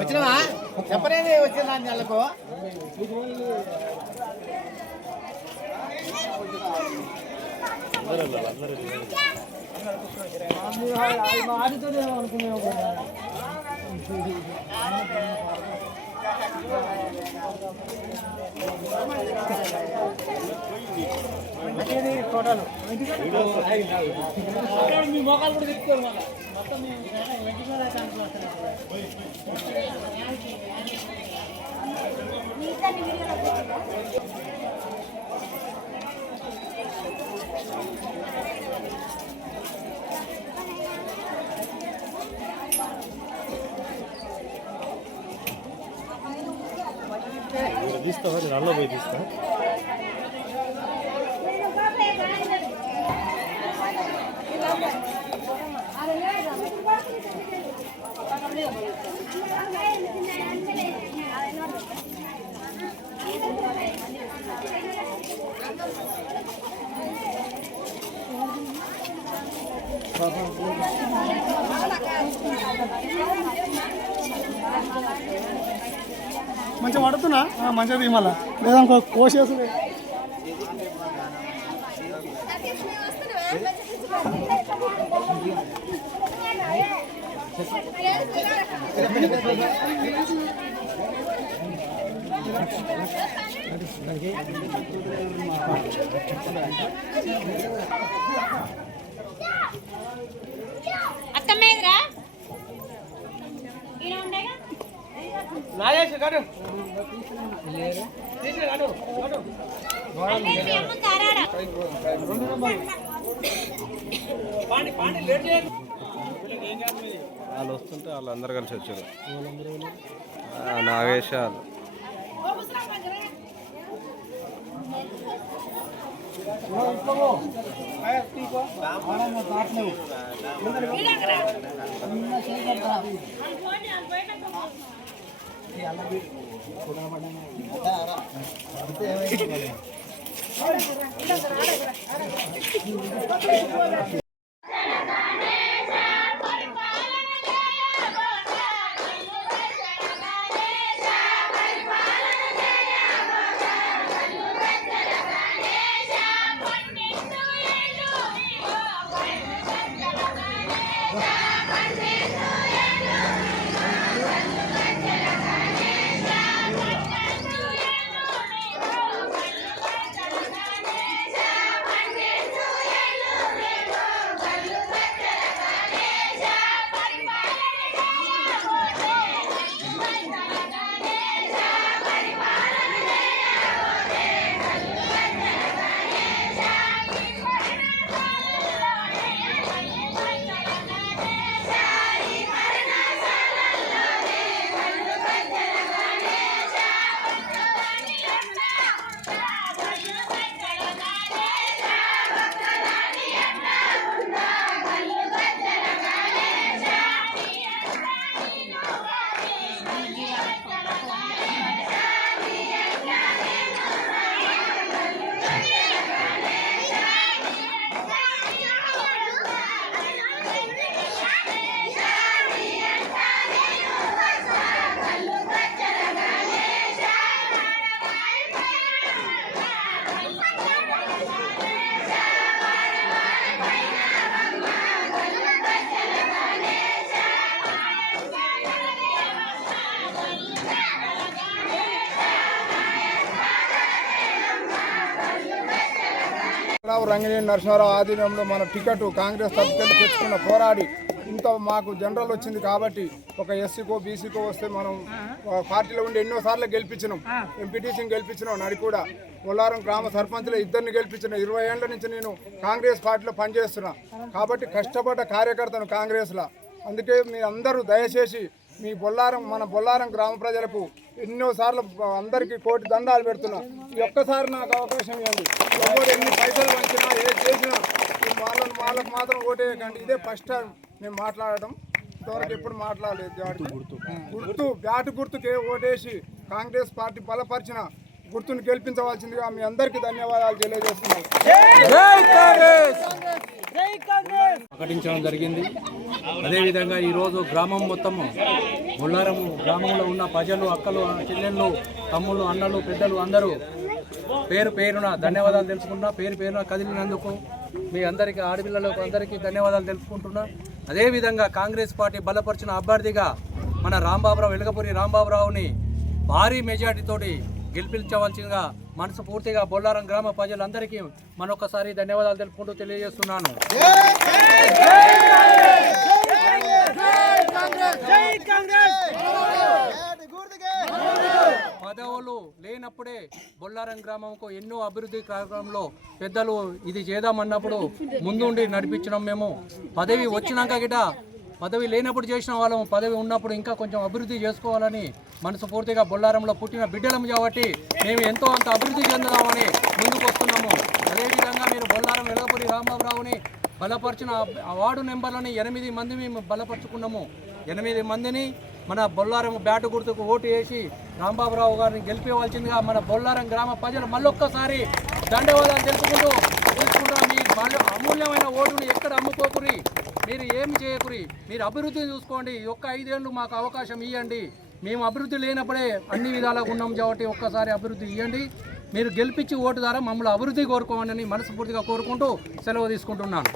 వచ్చినావా చెప్పలేదు వచ్చిన నెలకు మీ మోకాలు కూడా తిప్పుకోరు మళ్ళీ మొత్తం తీస్తావా నేను అల్ల పోయి తీస్తా మంచిగా పడుతున్నా మంచిగా దిగమల్లా లేదా ఇంకో కోసేసి అత్తమ్మేదిరా నాగేష్ గారు వాళ్ళు వస్తుంటే వాళ్ళందరూ కలిసి వచ్చారు నాగేష్ వాళ్ళు రంగినేని నరసింహారావు ఆధీనంలో మన టికెట్ కాంగ్రెస్ తరఫున తెచ్చుకున్న పోరాడి ఇంత మాకు జనరల్ వచ్చింది కాబట్టి ఒక ఎస్సీకో బీసీకో వస్తే మనం పార్టీలో ఉండి ఎన్నోసార్లు గెలిపించినాం, ఎంపీటీసీని గెలిపించినాం, నడికూడ పొల్లారం గ్రామ సర్పంచ్లో ఇద్దరిని గెలిపించిన 20 ఏళ్ల నుంచి నేను కాంగ్రెస్ పార్టీలో పనిచేస్తున్నా కాబట్టి కష్టపడ్డ కార్యకర్తను కాంగ్రెస్లో. అందుకే మీ అందరూ దయచేసి మీ మన బొల్లారం గ్రామ ప్రజలకు ఎన్నోసార్లు అందరికీ కోటి దండాలు పెడుతున్నా. ఈ ఒక్కసారి నాకు అవకాశం ఇవ్వండి. ఎవరు ఎన్ని పైసలు వంచినా ఏది చేసినా వాళ్ళకు మాత్రం ఓటేయకండి. ఇదే ఫస్ట్ టైం నేను మాట్లాడటం, ఇంతవరకు ఎప్పుడు మాట్లాడలేదు. బ్యాటు గుర్తుకే ఓటేసి కాంగ్రెస్ పార్టీ బలపరిచిన గుర్తును గెలిపించవలసిందిగా మీ అందరికీ ధన్యవాదాలు తెలియజేస్తున్నాను. ప్రకటించడం జరిగింది. అదేవిధంగా ఈరోజు గ్రామం మొత్తము బొల్లారం గ్రామంలో ఉన్న ప్రజలు, అక్కలు, చెల్లెళ్ళు, తమ్ముళ్ళు, అన్నలు, పెద్దలు అందరూ పేరు పేరున ధన్యవాదాలు తెలుసుకుంటున్నా. పేరు పేరున కదిలినందుకు మీ అందరికీ, ఆడపిల్లలకు అందరికీ ధన్యవాదాలు తెలుపుకుంటున్నా. అదేవిధంగా కాంగ్రెస్ పార్టీ బలపరిచిన అభ్యర్థిగా మన రాంబాబురావు, వెలగపూరి రాంబాబురావుని భారీ మెజార్టీతోటి గెలిపించవలసిందిగా మనసు పూర్తిగా బొల్లారం గ్రామ ప్రజలందరికీ మరొకసారి ధన్యవాదాలు తెలుపుకుంటూ తెలియజేస్తున్నాను. పదవులు లేనప్పుడే బొల్లారం గ్రామంకు ఎన్నో అభివృద్ధి కార్యక్రమంలో పెద్దలు ఇది చేద్దామన్నప్పుడు ముందుండి నడిపించడం మేము. పదవి వచ్చినాక గిట పదవి లేనప్పుడు చేసిన వాళ్ళము, పదవి ఉన్నప్పుడు ఇంకా కొంచెం అభివృద్ధి చేసుకోవాలని మనసు పూర్తిగా బొల్లారంలో పుట్టిన బిడ్డలం కాబట్టి మేము ఎంతో అంత అభివృద్ధి చెందుదామని ముందుకు వస్తున్నాము. అదేవిధంగా మీరు బొల్లారం వెలగపూరి రాంబాబురావుని బలపరిచిన వార్డు నెంబర్లని 8 మంది మేము బలపరుచుకున్నాము. 8 మందిని మన బొల్లారం బ్యాటు గుర్తుకు ఓటు వేసి రాంబాబురావు గారిని గెలిపేవలసిందిగా మన బొల్లారం గ్రామ ప్రజలు మళ్ళొక్కసారి ధన్యవాదాలు తెలుపుకుంటూ మీ అమూల్యమైన ఓటుని ఎక్కడ అమ్ముకోకురి, మీరు ఏమి చేయకురి, మీరు అభివృద్ధి చూసుకోండి. ఒక్క 5 ఏళ్ళు మాకు అవకాశం ఇవ్వండి. మేము అభివృద్ధి లేనప్పుడే అన్ని విధాలుగా ఉన్నాం కాబట్టి ఒక్కసారి అభివృద్ధి ఇవ్వండి. మీరు గెలిపించి ఓటు ద్వారా మమ్మల్ని అభివృద్ధి కోరుకోమని మనస్ఫూర్తిగా కోరుకుంటూ సెలవు తీసుకుంటున్నాను.